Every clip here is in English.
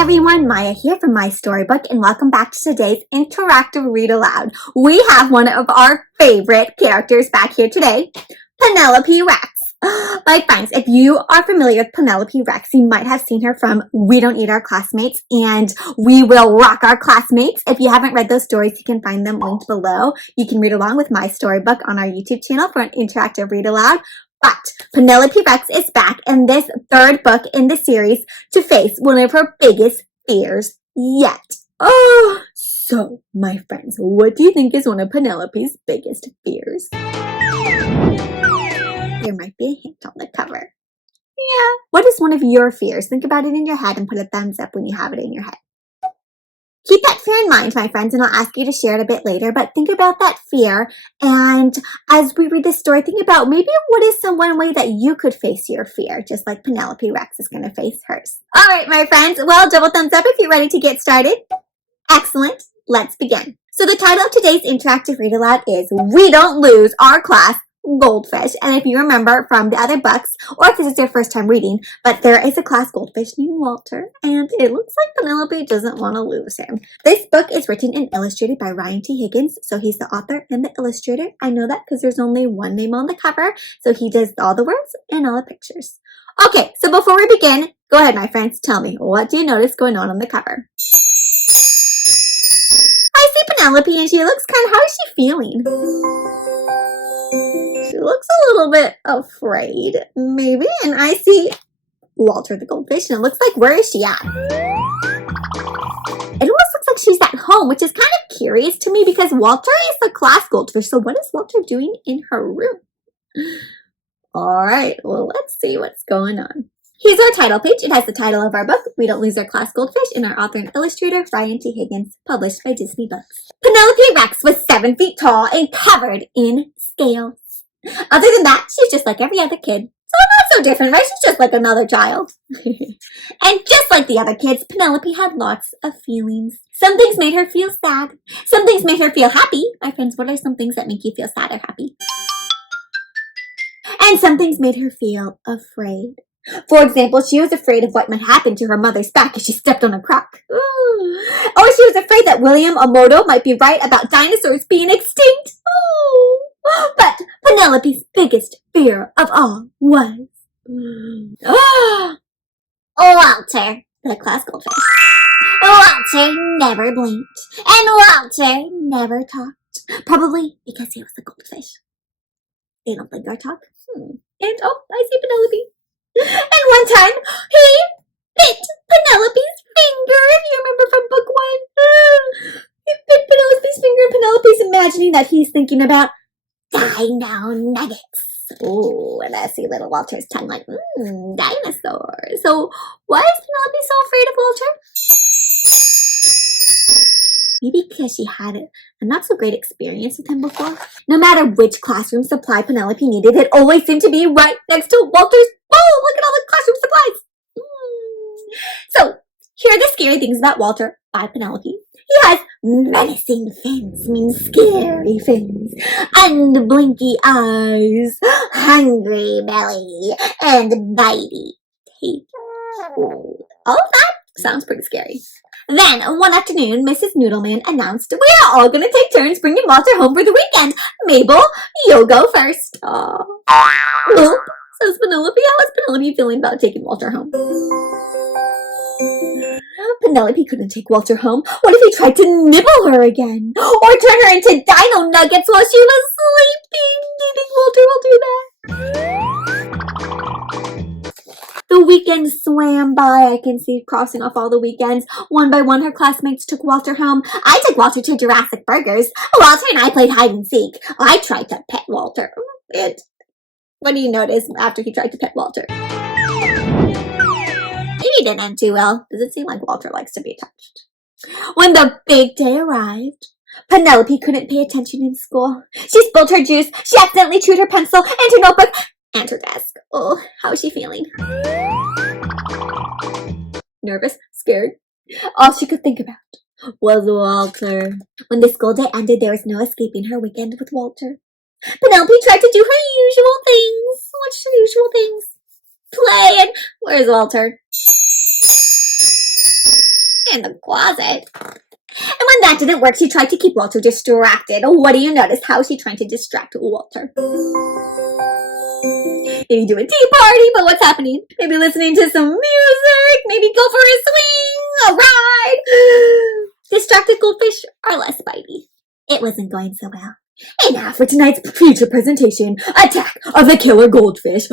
everyone, Maya here from My Storybook, and welcome back to today's interactive read aloud. We have one of our favorite characters back here today, Penelope Rex. My friends, if you are familiar with Penelope Rex, you might have seen her from We Don't Eat Our Classmates and We Will Rock Our Classmates. If you haven't read those stories, you can find them linked below. You can read along with My Storybook on our YouTube channel for an interactive read aloud. But Penelope Rex is back in this third book in the series to face one of her biggest fears yet. Oh, so my friends, what do you think is one of Penelope's biggest fears? There might be a hint on the cover. Yeah. What is one of your fears? Think about it in your head and put a thumbs up when you have it in your head. Keep that fear in mind, my friends, and I'll ask you to share it a bit later, but think about that fear, and as we read this story, think about maybe what is some one way that you could face your fear, just like Penelope Rex is going to face hers. All right, my friends, well, double thumbs up if you're ready to get started. Excellent. Let's begin. So the title of today's interactive read aloud is We Don't Lose Our Class, Goldfish. And if you remember from the other books, or if this is your first time reading, but there is a class goldfish named Walter, and it looks like Penelope doesn't want to lose him. This book is written and illustrated by Ryan T. Higgins, so he's the author and the illustrator. I know that because there's only one name on the cover, so he does all the words and all the pictures. Okay, so before we begin, go ahead, my friends, tell me, what do you notice going on the cover? I see Penelope, and she looks how is she feeling? She looks a little bit afraid, maybe, and I see Walter the goldfish, and it looks like, where is she at? It almost looks like she's at home, which is kind of curious to me because Walter is the class goldfish, so what is Walter doing in her room? All right, well, let's see what's going on. Here's our title page. It has the title of our book, We Don't Lose Our Class Goldfish, and our author and illustrator, Ryan T. Higgins, published by Disney Books. Penelope Rex was 7 feet tall and covered in scales. Other than that, she's just like every other kid. So not so different, right? She's just like another child. And just like the other kids, Penelope had lots of feelings. Some things made her feel sad. Some things made her feel happy. My friends, what are some things that make you feel sad or happy? And some things made her feel afraid. For example, she was afraid of what might happen to her mother's back if she stepped on a crock. Or she was afraid that William Omoto might be right about dinosaurs being extinct. But Penelope's biggest fear of all was Walter, the class goldfish. Walter never blinked, and Walter never talked. Probably because he was a goldfish. They don't blink or talk. And oh, I see Penelope. And one time, he bit Penelope's finger, if you remember from book 1. He bit Penelope's finger, and Penelope's imagining that he's thinking about dino nuggets. Oh, and I see little Walter's tongue like, dinosaurs. So, why is Penelope so afraid of Walter? Maybe because she had a not so great experience with him before. No matter which classroom supply Penelope needed, it always seemed to be right next to Walter's. Oh, look at all the classroom supplies. So, here are the scary things about Walter by Penelope. He has menacing fins, scary fins, and blinky eyes, hungry belly, and bitey teeth. All of that sounds pretty scary. Then, one afternoon, Mrs. Noodleman announced, "We are all going to take turns bringing Walter home for the weekend. Mabel, you'll go first." Nope, says Penelope. How is Penelope feeling about taking Walter home? Penelope couldn't take Walter home. What if he tried to nibble her again? Or turn her into dino nuggets while she was sleeping? Do you think Walter will do that? The weekend swam by. I can see crossing off all the weekends. One by one, her classmates took Walter home. I took Walter to Jurassic Burgers. Walter and I played hide and seek. I tried to pet Walter. What do you notice after he tried to pet Walter? Maybe he didn't end too well. Does it seem like Walter likes to be touched? When the big day arrived, Penelope couldn't pay attention in school. She spilled her juice. She accidentally chewed her pencil and her notebook and her desk. Oh, how is she feeling? Nervous? Scared? All she could think about was Walter. When the school day ended, there was no escaping her weekend with Walter. Penelope tried to do her usual things. What's her usual things? Play and... Where's Walter? in the closet. And when that didn't work, she tried to keep Walter distracted. What do you notice? How is she trying to distract Walter? Maybe do a tea party, but what's happening? Maybe listening to some music. Maybe go for a swing, a ride. Distracted goldfish are less bitey. It wasn't going so well. And now for tonight's feature presentation, Attack of the Killer Goldfish.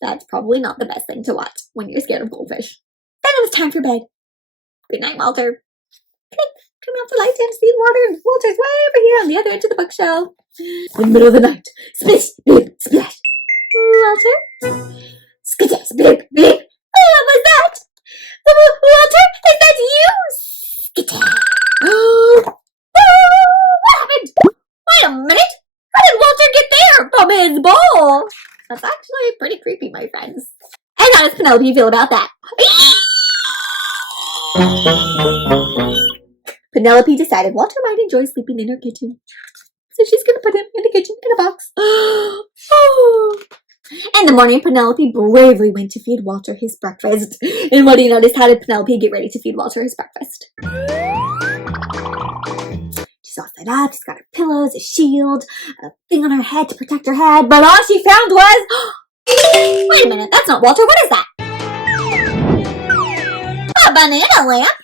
That's probably not the best thing to watch when you're scared of goldfish. Then it was time for bed. Good night, Walter. Turn off the light and see Walter. Walter's way over here on the other edge of the bookshelf. In the middle of the night. Splish, blip, splash. Walter? Skidash, blip, blip. What was that? Walter, is that you? Skidash. What happened? Wait a minute. How did Walter get there from his bowl? That's actually pretty creepy, my friends. And how does Penelope feel about that? Penelope decided Walter might enjoy sleeping in her kitchen. So she's going to put him in the kitchen in a box. In the morning, Penelope bravely went to feed Walter his breakfast. And what do you notice? How did Penelope get ready to feed Walter his breakfast? She's all set up. She's got her pillows, a shield, a thing on her head to protect her head. But all she found was... Wait a minute. That's not Walter. What is that? A banana lamp?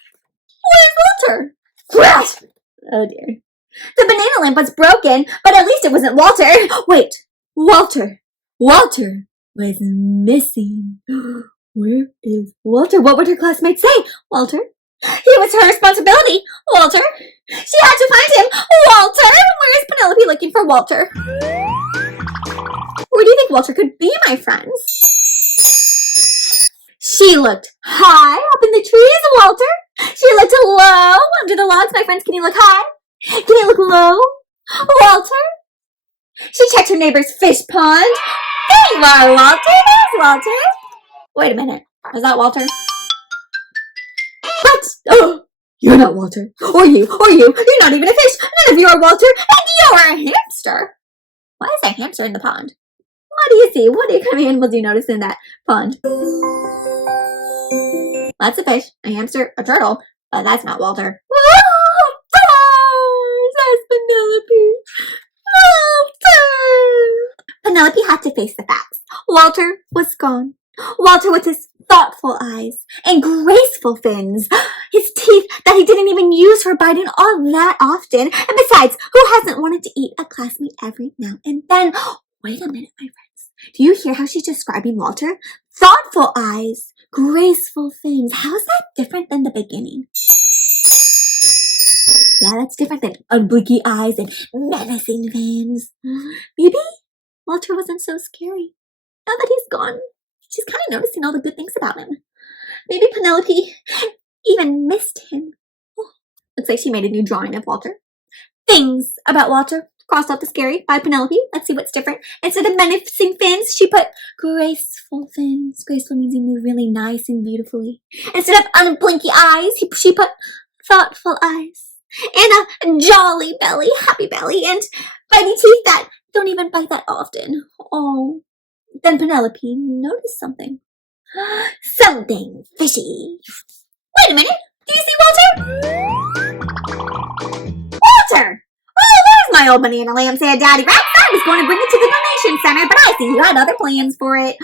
Where's Walter? Crash! Oh dear. The banana lamp was broken, but at least it wasn't Walter. Wait, Walter. Walter was missing. Where is Walter? What would her classmates say? Walter? He was her responsibility. Walter? She had to find him. Walter? Where is Penelope looking for Walter? Where do you think Walter could be, my friends? She looked high up in the trees, Walter. She looked low under the logs. My friends, can you look high? Can you look low? Walter? She checked her neighbor's fish pond. There you are, Walter. There's Walter. Wait a minute. Was that Walter? What? Oh, you're not Walter. Or you. You're not even a fish. None of you are Walter. And you're a hamster. Why is a hamster in the pond? What do you see? What kind of animals do you notice in that pond? That's a fish, a hamster, a turtle, but that's not Walter. Walter! Says Penelope. Walter! Penelope had to face the facts. Walter was gone. Walter with his thoughtful eyes and graceful fins. His teeth that he didn't even use for biting all that often. And besides, who hasn't wanted to eat a classmate every now and then? Wait a minute, my friends. Do you hear how she's describing Walter? Thoughtful eyes, graceful fins. How is that different than the beginning? Yeah, that's different than unblinky eyes and menacing fins. Maybe Walter wasn't so scary. Now that he's gone, she's kind of noticing all the good things about him. Maybe Penelope even missed him. Oh, looks like she made a new drawing of Walter. Things about Walter. Crossed out the scary by Penelope. Let's see what's different. Instead of menacing fins, she put graceful fins. Graceful means you move really nice and beautifully. Instead of unblinky eyes, she put thoughtful eyes. And a jolly belly, happy belly, and bitey teeth that don't even bite that often. Oh. Then Penelope noticed something. Something fishy. Wait a minute. Do you see Walter? Walter! Oh, there's my old banana lamp, said Daddy Rex. I was going to bring it to the donation center, but I see you had other plans for it.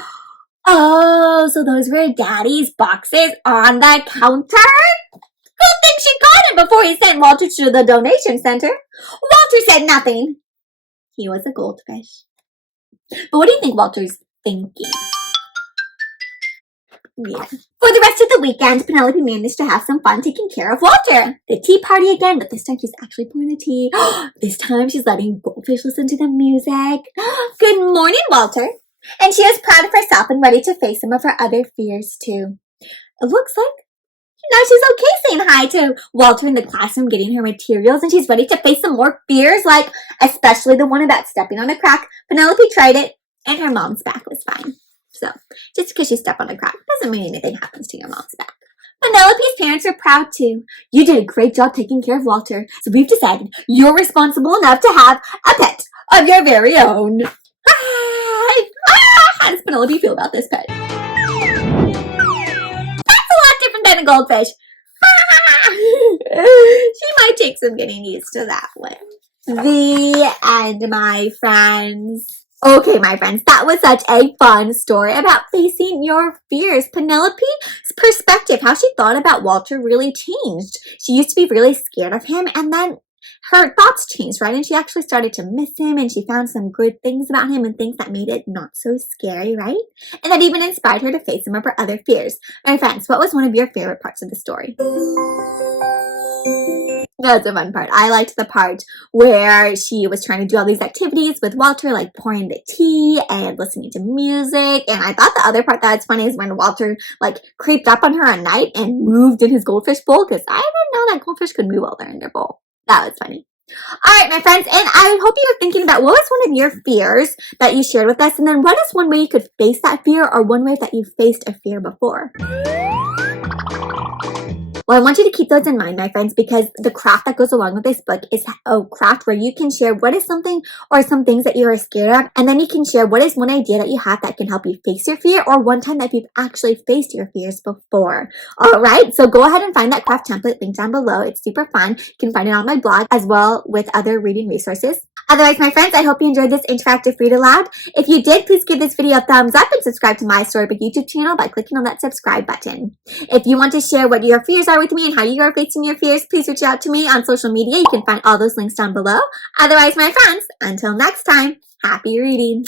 Oh, so those were Daddy's boxes on the counter? Good thing she caught him before he sent Walter to the donation center. Walter said nothing. He was a goldfish. But what do you think Walter's thinking? Yeah. For the rest of the weekend, Penelope managed to have some fun taking care of Walter. The tea party again, but this time she's actually pouring the tea. This time she's letting Goldfish listen to the music. Good morning, Walter. And she was proud of herself and ready to face some of her other fears too. It looks like now she's okay saying hi to Walter in the classroom, getting her materials, and she's ready to face some more fears, like especially the one about stepping on a crack. Penelope tried it, and her mom's back was fine. So, just because you step on a crack doesn't mean anything happens to your mom's back. Penelope's parents are proud too. You did a great job taking care of Walter, so we've decided you're responsible enough to have a pet of your very own. How does Penelope feel about this pet? That's a lot different than a goldfish. She might take some getting used to that one. The end, my friends. Okay, my friends, that was such a fun story about facing your fears. Penelope's perspective, how she thought about Walter really changed. She used to be really scared of him, and then her thoughts changed, right? And she actually started to miss him, and she found some good things about him and things that made it not so scary, right? And that even inspired her to face some of her other fears. My friends, what was one of your favorite parts of the story? That's a fun part. I liked the part where she was trying to do all these activities with Walter, like pouring the tea and listening to music. And I thought the other part that's funny is when Walter like creeped up on her at night and moved in his goldfish bowl, because I didn't know that goldfish could move while they're in their bowl. That was funny. All right, my friends, and I hope you're thinking about what was one of your fears that you shared with us, and then what is one way you could face that fear, or one way that you faced a fear before? Well, I want you to keep those in mind, my friends, because the craft that goes along with this book is a craft where you can share what is something or some things that you are scared of, and then you can share what is one idea that you have that can help you face your fear, or one time that you've actually faced your fears before. All right, so go ahead and find that craft template link down below. It's super fun. You can find it on my blog as well with other reading resources. Otherwise, my friends, I hope you enjoyed this interactive read aloud. If you did, please give this video a thumbs up and subscribe to my Storybook YouTube channel by clicking on that subscribe button. If you want to share what your fears are with me and how you are facing your fears, please reach out to me on social media. You can find all those links down below. Otherwise, my friends, until next time, happy reading.